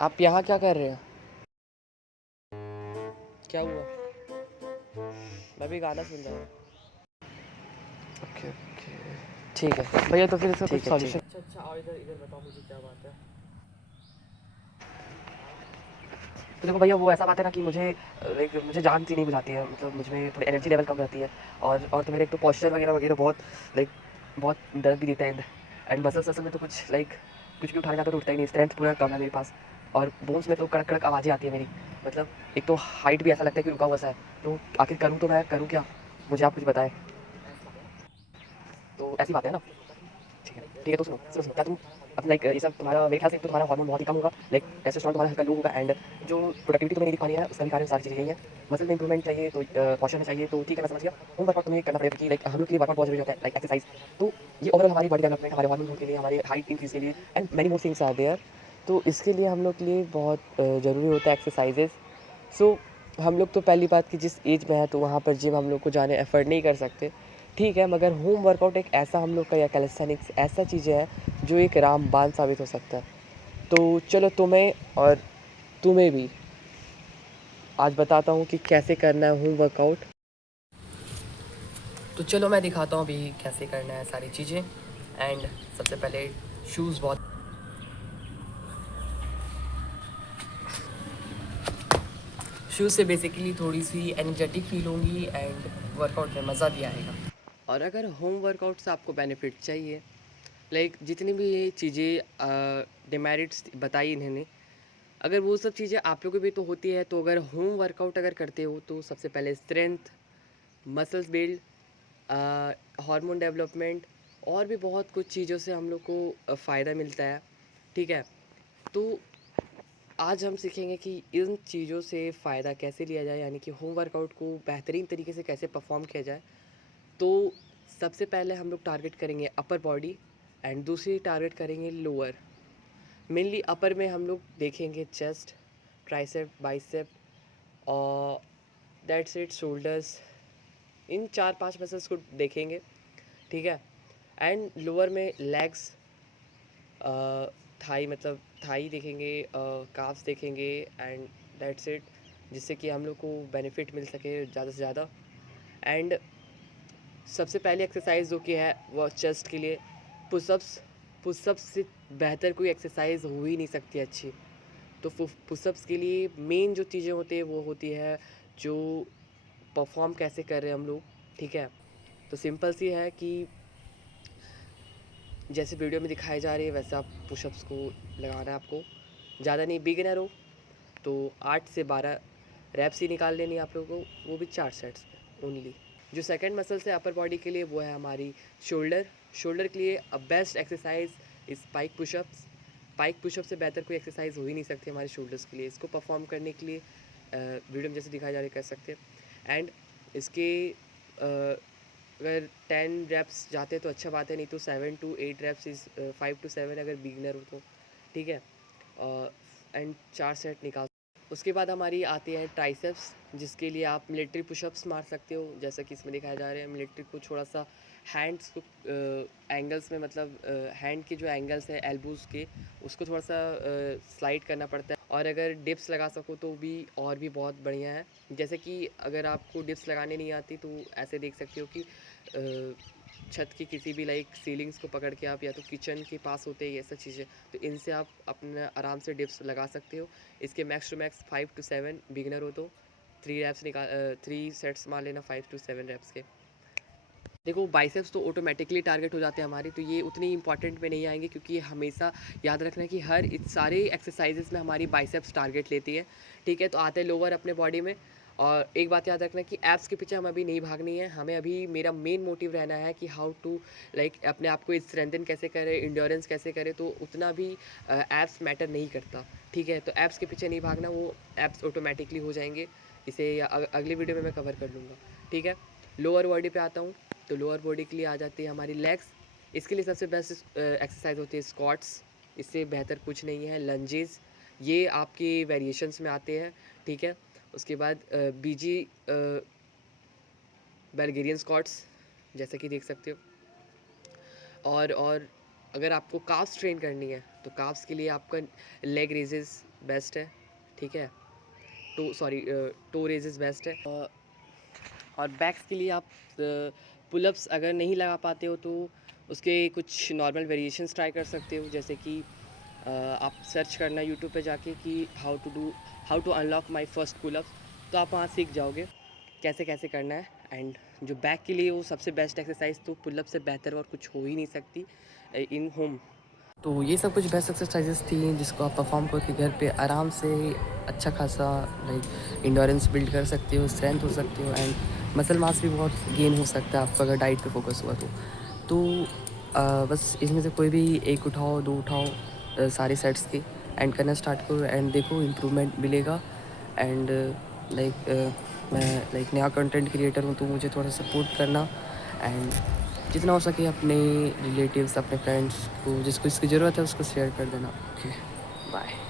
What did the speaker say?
आप यहाँ क्या कर रहे हैं? क्या हुआ? मैं भी गाना सुन रहा हूँ। ओके ओके, ठीक है भैया, तो फिर इसका कुछ सॉल्यूशन। अच्छा अच्छा, और इधर इधर बताओ मुझे क्या बात है। तो देखो भैया, वो ऐसा बात है ना कि मुझे लाइक मुझे जान सी नहीं बुझाती है, मतलब मुझ में थोड़ी एनर्जी लेवल कम रहती है। और तो मेरे एक तो पॉस्चर वगैरह वगैरह बहुत लाइक बहुत दर्द भी देता है। एंड मसल्स असल में तो कुछ लाइक कुछ भी उठाने जाता तो उठता ही नहीं, स्ट्रेंथ पूरा कम है मेरे पास। और बोन्स में तो कड़क कड़क आवाज़ें आती है मेरी। मतलब एक तो हाइट भी ऐसा लगता है कि रुका हुआ सा है। तो आखिर करूँ तो मैं करूँ क्या? मुझे आप कुछ बताएं। तो ऐसी बात है ना। ठीक है तो सुनो सुनो सुनो, क्या तुम अब लाइक ये सब तुम्हारा मेरे ख्याल से एक तो तुम्हारा हार्मोन बहुत ही कम होगा, लाइक टेस्टोस्टेरोन तुम्हारा हल्का लो होगा। एंड जो प्रोडक्टिविटी तुम्हें नहीं दिख पानी है उसका भी कारण सारी चीज़ें यही है। मसल में इंप्रूवमेंट चाहिए तो पोस्चर में चाहिए, तो ठीक है मैं समझ गया। होम वर्कआउट तुम्हें करना पड़ेगा क्योंकि लाइक हम लोग के लिए वर्कआउट बहुत जरूरी होता है, लाइक एक्सरसाइज। तो ये ओवरऑल हमारी बॉडी डेवलपमेंट, हमारे हार्मोन ग्रोथ के लिए, हमारे हाइट इंक्रीज के लिए and many more things are there. तो इसके लिए हम लोग के लिए बहुत ज़रूरी होता है एक्सरसाइजेज। सो हम लोग तो पहली बात कि जिस एज में है तो वहाँ पर जिम हम लोग को जाने एफर्ट नहीं कर सकते, ठीक है। मगर होम वर्कआउट एक ऐसा हम लोग का या कैलिस्थेनिक्स ऐसा चीज़ें है जो एक रामबाण साबित हो सकता है। तो चलो तुम्हें और तुम्हें भी आज बताता हूँ कि कैसे करना है होम वर्कआउट। तो चलो मैं दिखाता हूँ अभी कैसे करना है सारी चीज़ें। एंड सबसे पहले शूज़ बहुत, शूज़ से बेसिकली थोड़ी सी एनर्जेटिक फील होंगी एंड वर्कआउट में मज़ा भी आएगा। और अगर होम वर्कआउट से आपको बेनिफिट चाहिए, लाइक जितनी भी ये चीज़ें डिमेरिट्स बताई इन्होंने, अगर वो सब चीज़ें आप लोगों को भी तो होती है, तो अगर होम वर्कआउट अगर करते हो तो सबसे पहले strength, muscles build, hormone development और भी बहुत कुछ चीज़ों से हम लोग को फ़ायदा मिलता है, ठीक है। तो आज हम सीखेंगे कि इन चीज़ों से फ़ायदा कैसे लिया जाए, यानी कि होम वर्कआउट को बेहतरीन तरीके से कैसे परफॉर्म किया जाए। तो सबसे पहले हम लोग टारगेट करेंगे अपर बॉडी एंड दूसरी टारगेट करेंगे लोअर। मेनली अपर में हम लोग देखेंगे चेस्ट, ट्राइसेप, बाइसेप और that's it, shoulders. In 4-5 muscles को देखेंगे, ठीक है। एंड लोअर में लेग्स, थाई मतलब थाई देखेंगे, काफ्स देखेंगे एंड दैट्स इट, जिससे कि हम लोग को बेनिफिट मिल सके ज़्यादा से ज़्यादा। एंड सबसे पहली एक्सरसाइज जो कि है वो चेस्ट के लिए पुशअप्स। पुशअप्स से बेहतर कोई एक्सरसाइज हो ही नहीं सकती अच्छी। तो पुशअप्स के लिए मेन जो चीज़ें होती है वो होती है जो परफॉर्म कैसे कर रहे हैं हम लोग, ठीक है। तो सिंपल सी है कि जैसे वीडियो में दिखाई जा रही है वैसे आप पुशअप्स को लगाना है आपको। ज़्यादा नहीं, बिगिनर हो तो 8 से 12 रैप्स ही निकाल लेनी है आप लोगों को, वो भी 4 सेट्स में ओनली। जो सेकंड मसल्स है अपर बॉडी के लिए वो है हमारी शोल्डर। शोल्डर के लिए बेस्ट एक्सरसाइज इस पाइक पुशअप्स। पाइक पुशअप से बेहतर कोई एक्सरसाइज हो ही नहीं सकती हमारे शोल्डर्स के लिए। इसको परफॉर्म करने के लिए वीडियो में जैसे दिखाया जा रहा है कर सकते हैं। एंड इसके अगर 10 रैप्स जाते हैं तो अच्छा बात है, नहीं तो 7 to 8 रैप्स इज़ 5 to 7 अगर बिगनर हो तो, ठीक है। एंड 4 सेट निकाल। उसके बाद हमारी आती है ट्राइसेप्स, जिसके लिए आप मिलिट्री पुशअप्स मार सकते हो, जैसा कि इसमें दिखाया जा रहा है। मिलिट्री को थोड़ा सा हैंड्स को एंगल्स में, मतलब हैंड के जो एंगल्स है एल्बोज़ के, उसको थोड़ा सा स्लाइड करना पड़ता है। और अगर डिप्स लगा सको तो भी और भी बहुत बढ़िया है। जैसे कि अगर आपको डिप्स लगाने नहीं आती तो ऐसे देख सकते हो कि छत की किसी भी लाइक सीलिंग्स को पकड़ के आप, या तो किचन के पास होते हैं ये सब चीज़ें, तो इनसे आप अपना आराम से डिप्स लगा सकते हो। इसके max to max 5 to 7 beginner हो तो 3 सेट्स मार लेना 5 to 7 रैप्स के। देखो बाइसेप्स तो ऑटोमेटिकली टारगेट हो जाते हैं हमारे, तो ये उतनी इंपॉर्टेंट में नहीं आएंगे, क्योंकि हमेशा याद रखना है कि हर सारे एक्सरसाइजेस में हमारी बाइसेप्स टारगेट लेती है, ठीक है। तो आते हैं लोअर अपने बॉडी में। और एक बात याद रखना है कि एप्स के पीछे हमें अभी नहीं भागनी है। हमें अभी मेरा मेन मोटिव रहना है कि हाउ टू लाइक अपने आप को स्ट्रेंथन कैसे करें, इंड्योरेंस कैसे करें। तो उतना भी एप्स मैटर नहीं करता, ठीक है। तो एप्स के पीछे नहीं भागना, वो एप्स ऑटोमेटिकली हो जाएंगे। इसे अगली वीडियो में मैं कवर कर लूँगा, ठीक है। लोअर बॉडी पे आता हूँ। तो लोअर बॉडी के लिए आ जाती है हमारी लेग्स। इसके लिए सबसे बेस्ट एक्सरसाइज होती है स्क्वाट्स। इससे बेहतर कुछ नहीं है। लंजेस, ये आपके वेरिएशंस में आते हैं, ठीक है। उसके बाद बीजी बल्गेरियन स्क्वाट्स, जैसा कि देख सकते हो। और अगर आपको काफ्स ट्रेन करनी है तो काफ्स के लिए आपका लेग रेजेस बेस्ट है, ठीक है। टो रेजेस बेस्ट है। और बैक्स के लिए आप पुलअप्स अगर नहीं लगा पाते हो तो उसके कुछ नॉर्मल वेरिएशंस ट्राई कर सकते हो, जैसे कि आप सर्च करना यूट्यूब पे जाके कि how to unlock my first pull ups, तो आप वहाँ सीख जाओगे कैसे कैसे करना है। एंड जो बैक के लिए वो सबसे बेस्ट एक्सरसाइज तो पुलअप से बेहतर और कुछ हो ही नहीं सकती इन होम। तो ये सब कुछ बेस्ट एक्सरसाइजेस थी जिसको आप परफॉर्म करके घर पे आराम से अच्छा खासा लाइक इंडोरेंस बिल्ड कर सकते हो, स्ट्रेंथ हो सकते हो, एंड मसल मास भी बहुत गेन हो सकता है आपका अगर डाइट पे फोकस हुआ तो बस इसमें से कोई भी एक उठाओ, दो उठाओ, सारे सेट्स के एंड करना स्टार्ट करो एंड देखो इम्प्रूवमेंट मिलेगा। एंड मैं लाइक नया कंटेंट क्रिएटर हूँ तो मुझे थोड़ा सपोर्ट करना एंड जितना हो सके अपने रिलेटिव्स, अपने फ्रेंड्स को जिसको इसकी ज़रूरत है उसको शेयर कर देना। Okay, bye.